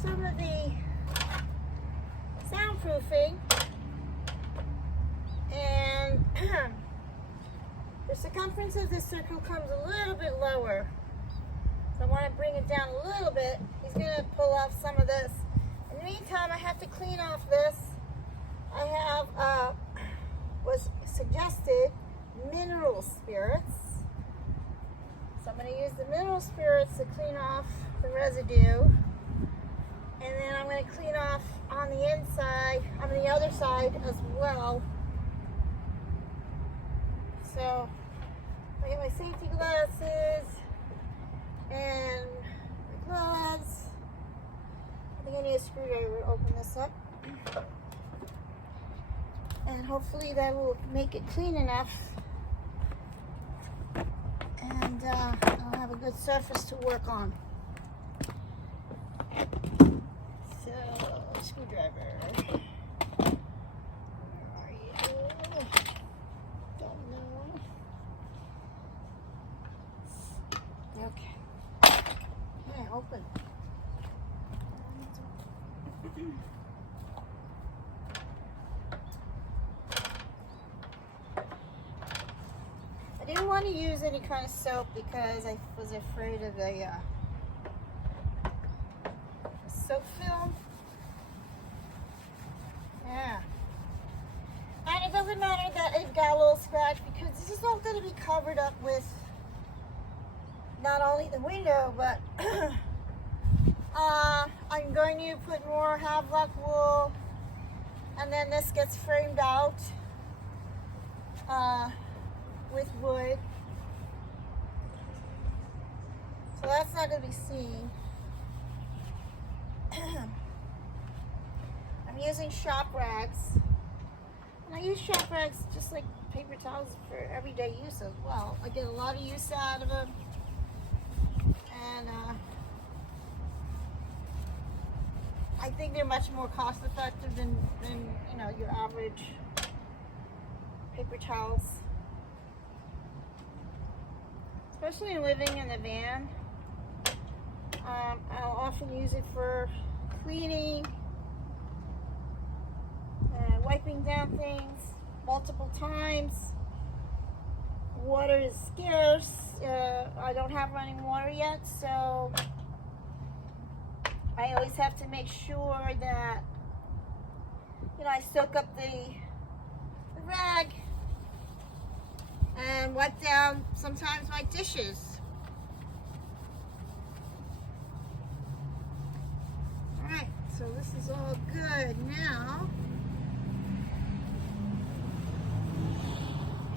some of the soundproofing, and the circumference of this circle comes a little bit lower. So I want to bring it down a little bit. He's going to pull off some of this. In the meantime, I have to clean off this. I have was suggested mineral spirits. So I'm going to use the mineral spirits to clean off the residue. And then I'm going to clean off on the inside, on the other side as well. So I get my safety glasses and my gloves. I think I need a screwdriver to open this up. And hopefully that will make it clean enough. And I'll have a good surface to work on. So, screwdriver. Where are you? Don't know. Okay. Yeah, open. I didn't want to use any kind of soap because I was afraid of a soap film. Yeah. And it doesn't matter that it got a little scratch because this is all going to be covered up with not only the window, but I'm going to put more Havelock wool, and then this gets framed out with wood. So that's not going to be seen. I'm using shop rags. And I use shop rags just like paper towels for everyday use as well. I get a lot of use out of them. And I think they're much more cost effective than you know, your average paper towels. Especially living in the van. I'll often use it for cleaning, wiping down things multiple times. Water is scarce. I don't have running water yet, so I always have to make sure that, you know, I soak up the rag and wipe down sometimes my dishes. Alright, so this is all good now.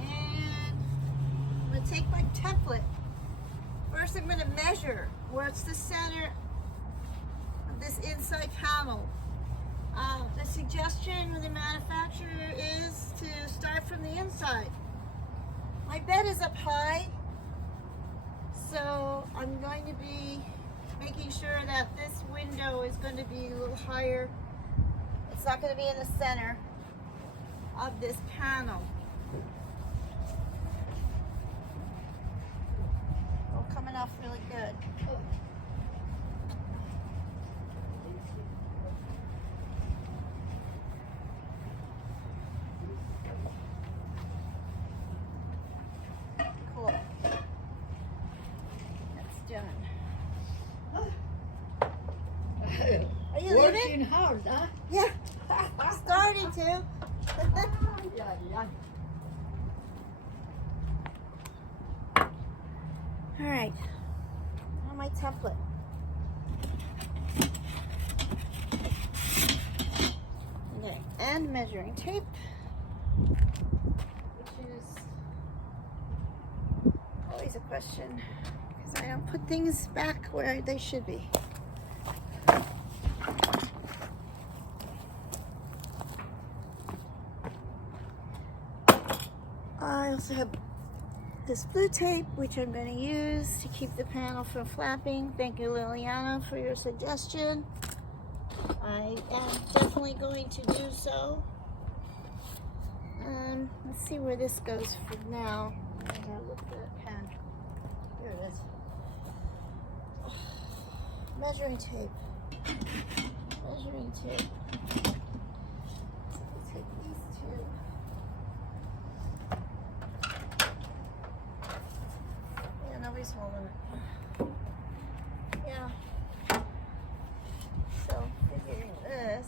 And I'm going to take my template. First I'm going to measure what's the center of this inside panel. The suggestion with the manufacturer is to start from the inside. My bed is up high, so I'm going to be making sure that this window is going to be a little higher. It's not going to be in the center of this panel. All coming off really good. Cool. That's done. Are you Working leaving? hard, huh? Yeah, starting to. Yeah. All right, now my template. Okay, and measuring tape, which is always a question because I don't put things back where they should be. I also have this blue tape, which I'm going to use to keep the panel from flapping. Thank you, Liliana, for your suggestion. I am definitely going to do so. Let's see where this goes for now. I gotta look for that pen. Here it is. Measuring tape. one too. Take these two. Yeah, nobody's holding it. Yeah. So figuring this.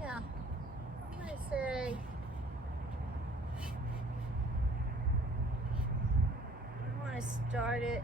Yeah. I'm gonna say I want to start it